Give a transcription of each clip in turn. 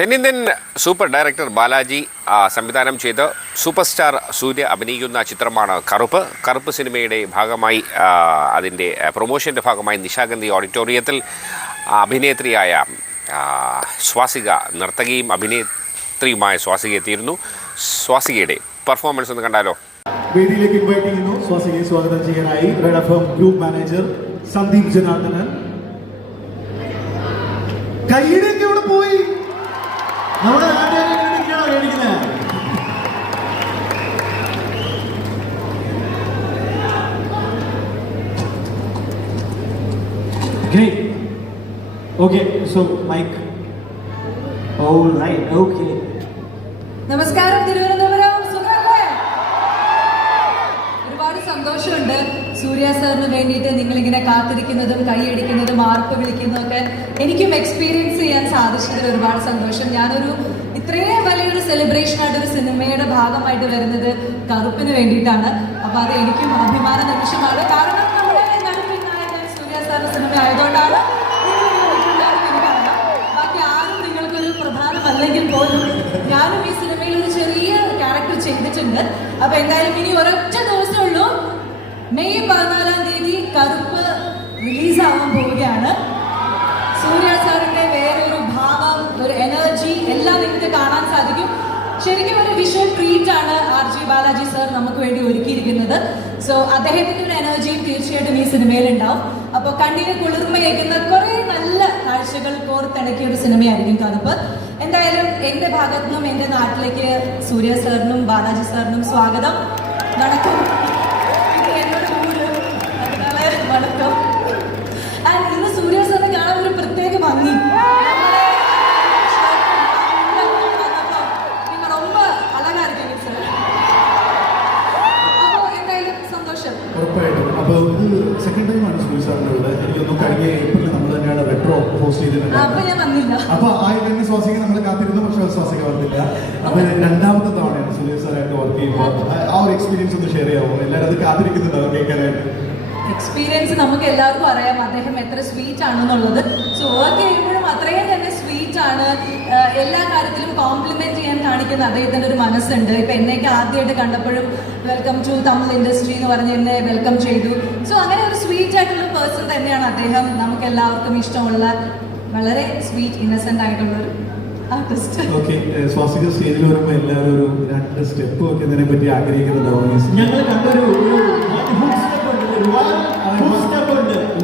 തെന്നിന്ത്യൻ super director Balaji സംവിധാനം ചെയ്ത് സൂപ്പർ സ്റ്റാർ സൂര്യ അഭിനയിക്കുന്ന ചിത്രമാണ് കറുപ്പ് സിനിമയുടെ ഭാഗമായി അതിൻ്റെ പ്രൊമോഷൻ്റെ ഭാഗമായി നിശാഗന്ധി ഓഡിറ്റോറിയത്തിൽ അഭിനേത്രിയായ സ്വാസിക നർത്തകിയും അഭിനേത്രിയുമായ സ്വാസിക എത്തിയിരുന്നു. സ്വാസികയുടെ പെർഫോമൻസ് ഒന്ന് കണ്ടാലോ. വേദിയിലേക്ക് ഇൻവൈറ്റ് ചെയ്യുന്നു. സ്വാസികയെ സ്വാഗതം ചെയ്യാനായി Red F M group manager Sandeep Janardhanan. കൈയിടേക്ക് ഇവിടെ പോയി നമ്മുടെ Great. Okay, so Mike. All right. Okay. നമസ്കാരം തിരുവനന്തപുരം. സുഖമല്ലേ? ഒരുപാട് സന്തോഷമുണ്ട് സൂര്യ സാറിന് വേണ്ടിയിട്ട് നിങ്ങളിങ്ങനെ കാത്തിരിക്കുന്നതും കൈയടിക്കുന്നതും ആർപ്പ് വിളിക്കുന്നതും ഒക്കെ എനിക്കും എക്സ്പീരിയൻസ് ചെയ്യാൻ സാധിച്ചതിൽ ഒരുപാട് സന്തോഷം. ഞാനൊരു ഇത്രയും വലിയൊരു സെലിബ്രേഷനായിട്ടൊരു സിനിമയുടെ ഭാഗമായിട്ട് വരുന്നത് കറുപ്പിന് വേണ്ടിയിട്ടാണ്. അപ്പോൾ അത് എനിക്കും അഭിമാന നിമിഷമാണ്. കാരണം നമ്മുടെ നടുവിൽ നായകൻ സൂര്യ സാറിന്റെ സിനിമ ആയതുകൊണ്ടാണ് എനിക്കറിയാം. ബാക്കി ആരും നിങ്ങൾക്കൊരു പ്രധാനമല്ലെങ്കിൽ പോലും ഞാനും ഈ സിനിമയിൽ ഒരു ചെറിയ ക്യാരക്ടർ ചെയ്തിട്ടുണ്ട്. അപ്പോൾ എന്തായാലും ഇനി ഒരൊറ്റ ദിവസമേ ഉള്ളൂ. മെയ് 14-ാം തീയതി കറുപ്പ് റിലീസാവാൻ പോവുകയാണ്. സൂര്യ സാറിന്റെ വേറൊരു ഭാവം, ഒരു എനർജി എല്ലാം നിങ്ങൾക്ക് കാണാൻ സാധിക്കും. ശരിക്കും ഒരു വിഷ്വൽ ട്രീറ്റ് ആണ് RJ ബാലാജി സാർ നമുക്ക് വേണ്ടി ഒരുക്കിയിരിക്കുന്നത്. സോ അദ്ദേഹത്തിന്റെ ഒരു എനർജിയും തീർച്ചയായിട്ടും ഈ സിനിമയിൽ ഉണ്ടാവും. അപ്പോൾ കണ്ണിന് കുളിർമയേക്കുന്ന കുറെ നല്ല കാഴ്ചകൾ കോർത്തിണക്കിയ ഒരു സിനിമയായിരിക്കും കറുപ്പ്. എന്തായാലും എൻ്റെ ഭാഗത്തു നിന്നും എൻ്റെ നാട്ടിലേക്ക് സൂര്യ സാറിനും ബാലാജി സാറിനും സ്വാഗതം. വണക്കം. വണക്കം. ആൻഡ് ഇന്ന് സൂര്യ സാറിനെ കാണാൻ ഒരു പ്രത്യേക ഭംഗി. ரொம்ப அழகா இருக்கீங்க சார். അപ്പോൾ എന്തായാലും സന്തോഷം. ഉറപ്പായിട്ടും. അപ്പോൾ ഇത് സെക്കൻഡ് ടൈമാണ് സൂര്യ സാറിൻ്റെ കൂടെ. എനിക്കൊന്നും കഴിഞ്ഞ ഏപ്രിലിൽ നമ്മൾ തന്നെയാണ് റെട്രോ പോസ്റ്റ് ചെയ്തിട്ടുണ്ട്. അപ്പോൾ ഞാൻ വന്നില്ല. അപ്പോൾ ആ ഇവന്റ് സ്വാസിക നമ്മൾ കാത്തിരുന്നു, പക്ഷേ സ്വാസിക വന്നില്ല. അപ്പോൾ രണ്ടാമത്തെ തവണയാണ് സൂര്യ സാറായിട്ട് വർക്ക് ചെയ്യുമ്പോൾ ആ ഒരു എക്സ്പീരിയൻസ് ഒന്ന് ഷെയർ ചെയ്യാമോ? എല്ലാവരും അത് കാത്തിരിക്കുന്നുണ്ടാവും കേൾക്കാനായിട്ട്. എക്സ്പീരിയൻസ് നമുക്ക് എല്ലാവർക്കും അറിയാം അദ്ദേഹം എത്ര സ്വീറ്റ് ആണെന്നുള്ളത്. സോ വർക്ക് ചെയ്യുമ്പോഴും അത്രയും തന്നെ സ്വീറ്റ് ആണ്. എല്ലാ കാര്യത്തിലും കോംപ്ലിമെന്റ് ചെയ്യാൻ കാണിക്കുന്ന അദ്ദേഹത്തിൻ്റെ ഒരു മനസ്സുണ്ട്. ഇപ്പം എന്നെയൊക്കെ ആദ്യമായിട്ട് കണ്ടപ്പോഴും വെൽക്കം ടു തമിഴ് ഇൻഡസ്ട്രി എന്ന് പറഞ്ഞ് എന്നെ വെൽക്കം ചെയ്തു. സോ അങ്ങനെ ഒരു സ്വീറ്റ് ആയിട്ടുള്ള പേഴ്സൺ തന്നെയാണ് അദ്ദേഹം. നമുക്ക് എല്ലാവർക്കും ഇഷ്ടമുള്ള വളരെ സ്വീറ്റ് ഇന്നസെന്റ് ആയിട്ടുള്ളൊരു ആർട്ടിസ്റ്റ്. ഓക്കെ, സ്വാസിക സ്റ്റേജിൽ വരുമ്പോൾ എല്ലാവരും ഒരു 2 സ്റ്റെപ്പ് വെക്കുന്നതിനെ പറ്റി ആഗ്രഹിക്കുന്നുണ്ടാവും. ഞങ്ങൾ കണ്ടൊരു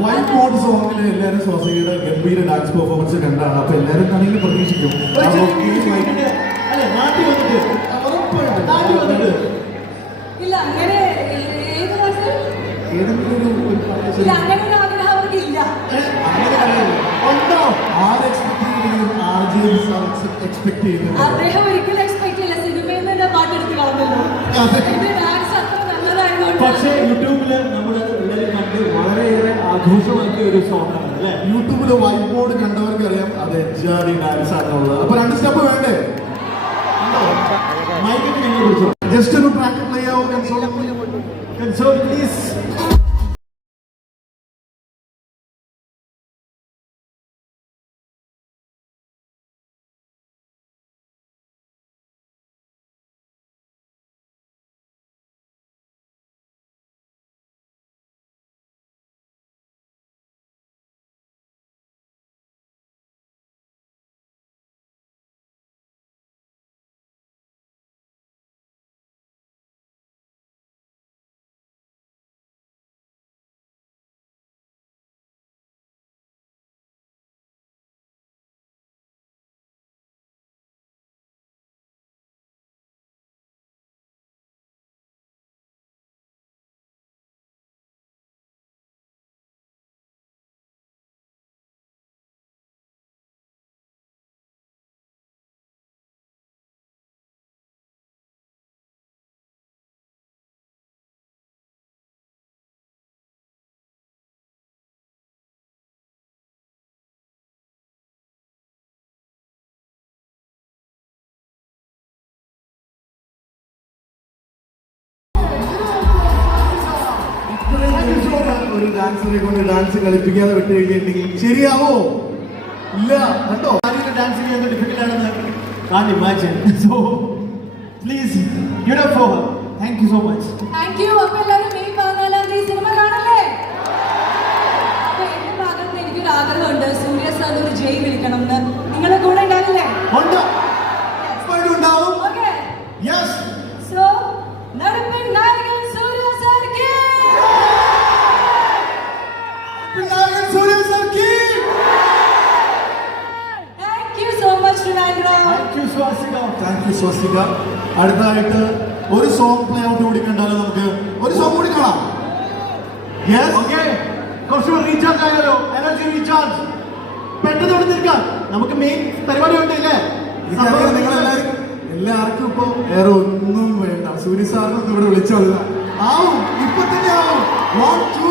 വൈറ്റ് ബോർഡ് സോങ്ങിൽ എല്ലാവരും സ്വാസികയുടെ ഗംഭീര ഡാൻസ് പെർഫോമൻസ് കണ്ടാണ്. അപ്പൊ എല്ലാവരും ആണെങ്കിൽ പ്രതീക്ഷിക്കും. ഇല്ല അങ്ങനെ അങ്ങനെ ഒരു ആഗ്രഹം അവർക്ക് ഇല്ല. അദ്ദേഹം ഒരിക്കലും എക്സ്പെക്ട് ചെയ്യില്ല. സിനിമയിൽ നിന്ന് തന്നെ പാട്ടെടുത്ത് കളഞ്ഞല്ലോ. ഡാൻസ് അത്ര നല്ലതായതുകൊണ്ട്. പക്ഷേ യൂട്യൂബില് നമ്മൾ എല്ലാവരും കണ്ട് വളരെയേറെ ആഘോഷമാക്കിയ ഒരു സോങ്ങാണ് അല്ലേ? യൂട്യൂബില് വൈറ്റ് ബോർഡ് കണ്ടവർക്ക് അറിയാം അത് എൻജാടി ഡാൻസ് ആണെന്നുള്ളത്. അപ്പൊ 2 സ്റ്റെപ്പ് വേണ്ടേ? മൈക്കിനെ ഞങ്ങൾ കുറിച്ചു ജസ്റ്റ് ഒരു ട്രാക്ക് പ്ലേ ആവും. Console please. ഒരു ഡാൻസറെ കൊണ്ട് ഡാൻസ് കളിപ്പിക്കാതെ വിട്ട് കഴിഞ്ഞിട്ടുണ്ടെങ്കിൽ ശരിയാവോ? ഇല്ല കേട്ടോ. ഡാൻസ് ചെയ്യാൻ ഡിഫിക്കൽട്ട് ആണെന്ന് can't imagine. So please give it up for her. Thank you so much. Thank you. അപ്പൊ എല്ലാവരും മെയ് 14 സിനിമ കാണല്ലേ? അപ്പൊ എന്റെ ഭാഗത്ത് നിന്ന് എനിക്കൊരു ആഗ്രഹമുണ്ട്, സൂര്യ സാറിന് ഒരു ജയ് വിളിക്കണം എന്ന്. നിങ്ങളുടെ കൂടെ ഉണ്ടാവില്ലേ? ഉണ്ടാവും. ഓക്കെ. യെസ്. സോ നടപ്പിൻ നായകൻ സൂര്യ സാർക്ക്. സൂര്യ സാർക്ക്. Thank you so much Trivandrum. Thank you, Swastika. Thank you Swastika. അടുത്തായിട്ട് ഒരു സോങ് പ്ലേ ഔട്ട് കൂടി കണ്ടാലോ? നമുക്ക് ഒരു സോങ് കൂടി കാണാം. യെസ്. Okay. കുറച്ചുകൂടി റീചാർജ് ആയാലോ? Energy recharge. പെട്ടെന്ന് ഇവിടെ നിൽക്കാം. നമുക്ക് മെയിൻ പരിപാടി ഉണ്ട് ഇല്ലേ? നിങ്ങളെല്ലാവരും എല്ലാവർക്കും ഇപ്പൊ വേറെ ഒന്നും വേണ്ട. സൂര്യ സാറിനൊന്നും ഇവിടെ വിളിച്ചോളൂ. ആവും, ഇപ്പൊ തന്നെ ആവും. 1 2